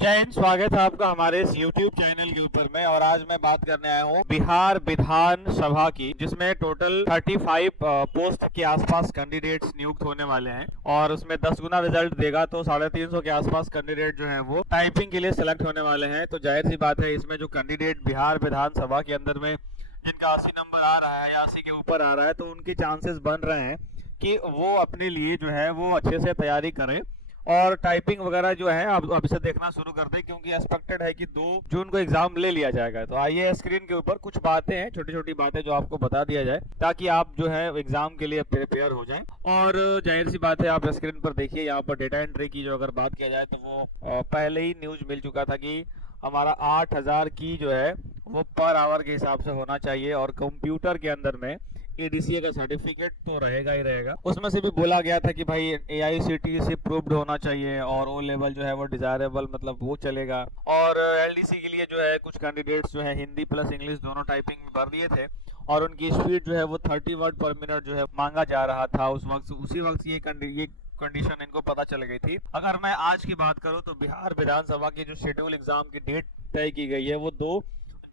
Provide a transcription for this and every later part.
जय हिंद। स्वागत है आपका हमारे इस YouTube चैनल के ऊपर में। और आज मैं बात करने आया हूँ बिहार विधान सभा की, जिसमें टोटल 35 पोस्ट के आसपास कैंडिडेट्स नियुक्त होने वाले हैं और उसमें 10 गुना रिजल्ट देगा तो 350 के आसपास कैंडिडेट जो है वो टाइपिंग के लिए सिलेक्ट होने वाले हैं। तो जाहिर सी बात है, इसमें जो कैंडिडेट बिहार विधानसभा के अंदर में जिनका 80 नंबर आ रहा है या 80 के ऊपर आ रहा है, तो उनके चांसेस बन रहे हैं कि वो अपने लिए जो है वो अच्छे से तैयारी करें और टाइपिंग वगैरह जो है अब इसे देखना शुरू कर दें, क्योंकि एक्सपेक्टेड है कि 2 जून को एग्जाम ले लिया जाएगा। तो आइए स्क्रीन के ऊपर कुछ बातें हैं, छोटी छोटी बातें जो आपको बता दिया जाए ताकि आप जो है एग्जाम के लिए प्रिपेयर हो जाएं। और जाहिर सी बात है, आप स्क्रीन पर देखिए, यहाँ पर डेटा एंट्री की जो अगर बात किया जाए तो वो पहले ही न्यूज मिल चुका था कि हमारा 8000 की जो है वो पर आवर के हिसाब से होना चाहिए और कंप्यूटर के अंदर में एडीसीए का सर्टिफिकेट तो रहेगा ही रहेगा। उसमें से भी बोला गया था कि भाई एआईसीटीई से प्रूव्ड होना चाहिए और ओ लेवल जो है वो डिजायरेबल, मतलब वो चलेगा। और एलडीसी के लिए जो है कुछ कैंडिडेट्स जो है हिंदी प्लस इंग्लिश दोनों टाइपिंग में भर दिए थे और उनकी स्पीड जो है वो 30 वर्ड पर मिनट जो है मांगा जा रहा था उसी वक्त ये कंडीशन इनको पता चल गई थी। अगर मैं आज की बात करूं तो बिहार विधानसभा की जो शेड्यूल एग्जाम की डेट तय की गई है वो 2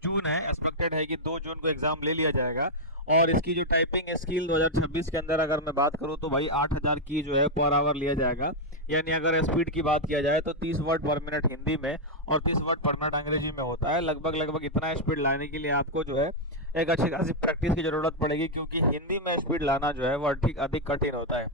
जून है। एक्सपेक्टेड है कि 2 जून को एग्जाम ले लिया जाएगा। और इसकी जो टाइपिंग स्किल 2026 के अंदर अगर मैं बात करूं तो भाई 8000 की जो है पर आवर लिया जाएगा। यानी अगर स्पीड की बात किया जाए तो 30 वर्ड पर मिनट हिंदी में और 30 वर्ड पर मिनट अंग्रेजी में होता है। लगभग इतना स्पीड लाने के लिए आपको जो है एक अच्छी खासी प्रैक्टिस की जरूरत पड़ेगी, क्योंकि हिंदी में स्पीड लाना जो है वो अधिक कठिन होता है।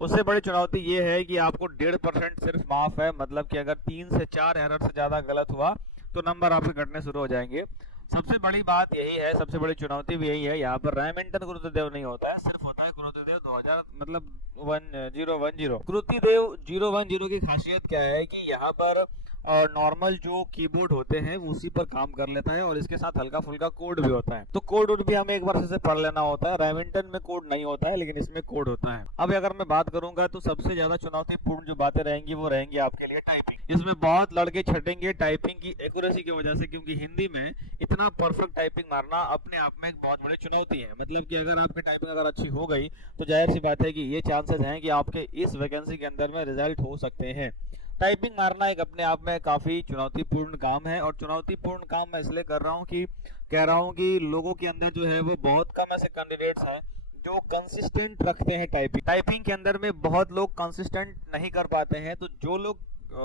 उससे बड़ी चुनौती ये है कि आपको 1.5% सिर्फ माफ है, मतलब कि अगर 3 से 4 एरर से ज्यादा गलत हुआ तो नंबर आपके घटने शुरू हो जाएंगे। सबसे बड़ी बात यही है, सबसे बड़ी चुनौती भी यही है, यहाँ पर रैमिंटन गुरुदेव नहीं होता है, सिर्फ होता है गुरुदेव 2000 मतलब 1010। गुरुदेव 010 की खासियत क्या है कि यहाँ पर नॉर्मल जो कीबोर्ड होते हैं वो उसी पर काम कर लेता है और इसके साथ हल्का फुल्का कोड भी होता है। तो कोड भी हमें एक बार से पढ़ लेना होता है। रैमिंटन में कोड नहीं होता है लेकिन इसमें कोड होता है। अब अगर मैं बात करूंगा तो सबसे ज्यादा चुनौतीपूर्ण जो बातें रहेंगी वो रहेंगी आपके लिए टाइपिंग। इसमें बहुत लड़के छटेंगे टाइपिंग की एक्यूरेसी की वजह से, क्योंकि हिंदी में इतना परफेक्ट टाइपिंग मारना अपने आप में एक बहुत बड़ी चुनौती है। मतलब कि अगर आपकी टाइपिंग अगर अच्छी हो गई तो जाहिर सी बात है कि ये चांसेस हैं कि आपके इस वैकेंसी के अंदर में रिजल्ट हो सकते हैं। टाइपिंग मारना एक अपने आप में काफी चुनौतीपूर्ण काम है और चुनौतीपूर्ण काम मैं इसलिए कर रहा हूँ कि कह रहा हूँ कि लोगों के अंदर जो है वो बहुत कम ऐसे कैंडिडेट्स हैं जो कंसिस्टेंट रखते हैं। टाइपिंग के अंदर में बहुत लोग कंसिस्टेंट नहीं कर पाते हैं। तो जो लोग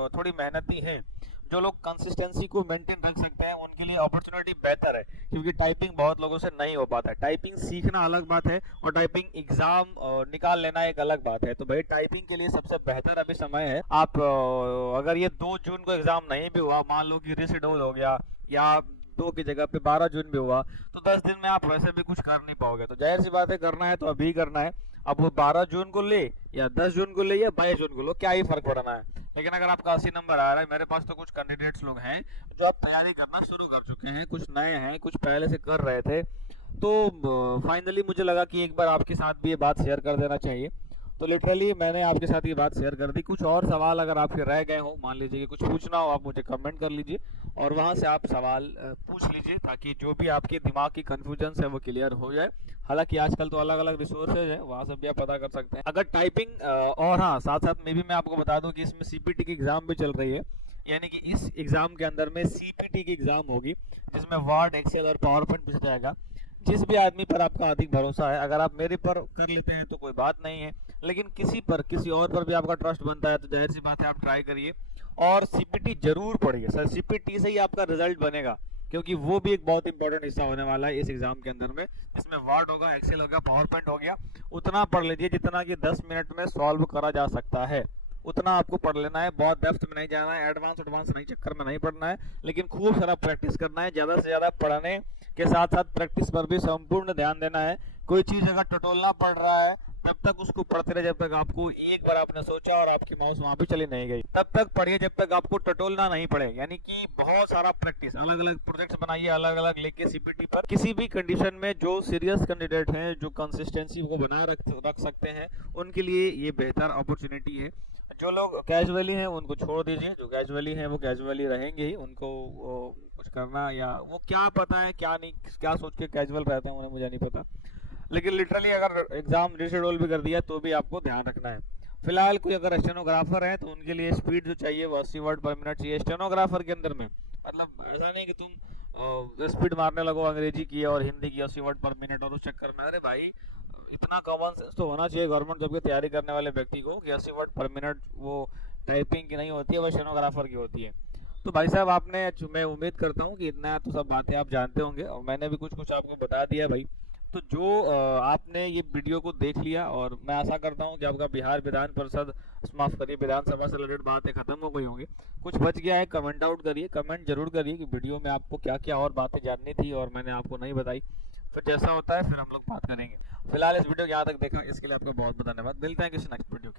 थोड़ी मेहनती हैं, जो लोग कंसिस्टेंसी को मेंटेन रख सकते हैं, उनके लिए अपॉर्चुनिटी बेहतर है, क्योंकि टाइपिंग बहुत लोगों से नहीं हो पाता है। टाइपिंग सीखना अलग बात है और टाइपिंग एग्जाम निकाल लेना एक अलग बात है। तो भाई टाइपिंग के लिए सबसे बेहतर अभी समय है। आप अगर ये 2 जून को एग्जाम नहीं भी हुआ, मान लो कि रीशेड्यूल हो गया या 2 की जगह पे 12 जून भी हुआ, तो 10 दिन में आप वैसे भी कुछ कर नहीं पाओगे। तो जाहिर सी बात है, करना है तो अभी करना है। अब वो 12 जून को ले या 10 जून को ले या 22 जून को लो, क्या ही फर्क पड़ना है। लेकिन अगर आपका 80 नंबर आ रहा है, मेरे पास तो कुछ कैंडिडेट्स लोग हैं जो आप तैयारी करना शुरू कर चुके हैं, कुछ नए हैं, कुछ पहले से कर रहे थे। तो फाइनली मुझे लगा कि एक बार आपके साथ भी ये बात शेयर कर देना चाहिए। तो लिटरली मैंने आपके साथ ये बात शेयर कर दी। कुछ और सवाल अगर आपके रह गए हो, मान लीजिए कि कुछ पूछना हो, आप मुझे कमेंट कर लीजिए और वहां से आप सवाल पूछ लीजिए, ताकि जो भी आपके दिमाग की कंफ्यूजन है वो क्लियर हो जाए। हालांकि आजकल तो अलग अलग रिसोर्सेज है, वहां से भी आप पता कर सकते हैं अगर टाइपिंग। और हाँ, साथ साथ में भी मैं आपको बता दूं कि इसमें सीपीटी की एग्जाम भी चल रही है। यानी कि इस एग्जाम के अंदर में सीपीटी की एग्जाम होगी, जिसमें वर्ड, एक्सेल और पावर पॉइंट पूछा जाएगा। जिस भी आदमी पर आपका अधिक भरोसा है, अगर आप मेरे पर कर लेते हैं तो कोई बात नहीं है, लेकिन किसी और पर भी आपका ट्रस्ट बनता है तो जाहिर सी बात है आप ट्राई करिए और सीपीटी जरूर पढ़िए। सर, सीपीटी से ही आपका रिजल्ट बनेगा, क्योंकि वो भी एक बहुत इंपॉर्टेंट हिस्सा होने वाला है इस एग्जाम के अंदर में। इसमें वर्ड होगा, एक्सेल होगा, पावर पॉइंट हो गया। उतना पढ़ लीजिए जितना कि 10 मिनट में सॉल्व करा जा सकता है, उतना आपको पढ़ लेना है। बहुत डेप्थ में नहीं जाना है, एडवांस नहीं चक्कर में नहीं पढ़ना है, लेकिन खूब सारा प्रैक्टिस करना है। ज्यादा से ज्यादा पढ़ने के साथ साथ प्रैक्टिस पर भी संपूर्ण ध्यान देना है। कोई चीज अगर टटोलना पड़ रहा है तब तक उसको पढ़ते रहे, जब तक आपको एक बार आपने सोचा और आपकी माउस वहां पे चली नहीं गई, तब तक पढ़िए जब तक आपको टटोलना नहीं पड़े। यानी कि बहुत सारा प्रैक्टिस, अलग अलग प्रोजेक्ट्स बनाइए, अलग अलग लेके सीपीटी पर। किसी भी कंडीशन में जो सीरियस कैंडिडेट हैं, जो कंसिस्टेंसी को बनाए रख सकते हैं, उनके लिए ये बेहतर अपॉर्चुनिटी है। जो लोग कैजुअली हैं उनको छोड़ दीजिए, जो कैजुअली हैं वो कैजुअली रहेंगे ही। उनको कुछ करना या वो क्या पता है क्या नहीं, क्या सोच के कैजुअल रहते हैं उन्हें मुझे नहीं पता। लेकिन लिटरली अगर एग्जाम रीशेड्यूल भी कर दिया तो भी आपको ध्यान रखना है। फिलहाल कोई अगर स्टेनोग्राफर है तो उनके लिए स्पीड जो चाहिए वो 80 वर्ड पर मिनट चाहिए स्टेनोग्राफर के अंदर में। मतलब ऐसा नहीं कि तुम स्पीड मारने लगो अंग्रेजी की और हिंदी की 80 वर्ड पर मिनट और उस चक्कर में, अरे भाई इतना कॉमन सेंस तो होना चाहिए गवर्नमेंट जॉब की तैयारी करने वाले व्यक्ति को कि 80 वर्ड पर मिनट वो टाइपिंग की नहीं होती है, वो स्टेनोग्राफर की होती है। तो भाई साहब आपने, मैं उम्मीद करता हूँ कि इतना तो सब बातें आप जानते होंगे और मैंने भी कुछ कुछ आपको बता दिया भाई। तो जो आपने ये वीडियो को देख लिया और मैं आशा करता हूँ कि आपका बिहार विधान परिषद, माफ करिए, विधानसभा से रिलेटेड बातें खत्म हो गई होंगी। कुछ बच गया है कमेंट आउट करिए, कमेंट जरूर करिए कि वीडियो में आपको क्या क्या और बातें जाननी थी और मैंने आपको नहीं बताई। फिर जैसा होता है फिर हम लोग बात करेंगे। फिलहाल इस वीडियो को यहाँ तक देखा इसके लिए आपका बहुत बहुत धन्यवाद। मिलते हैं किसी नेक्स्ट वीडियो के।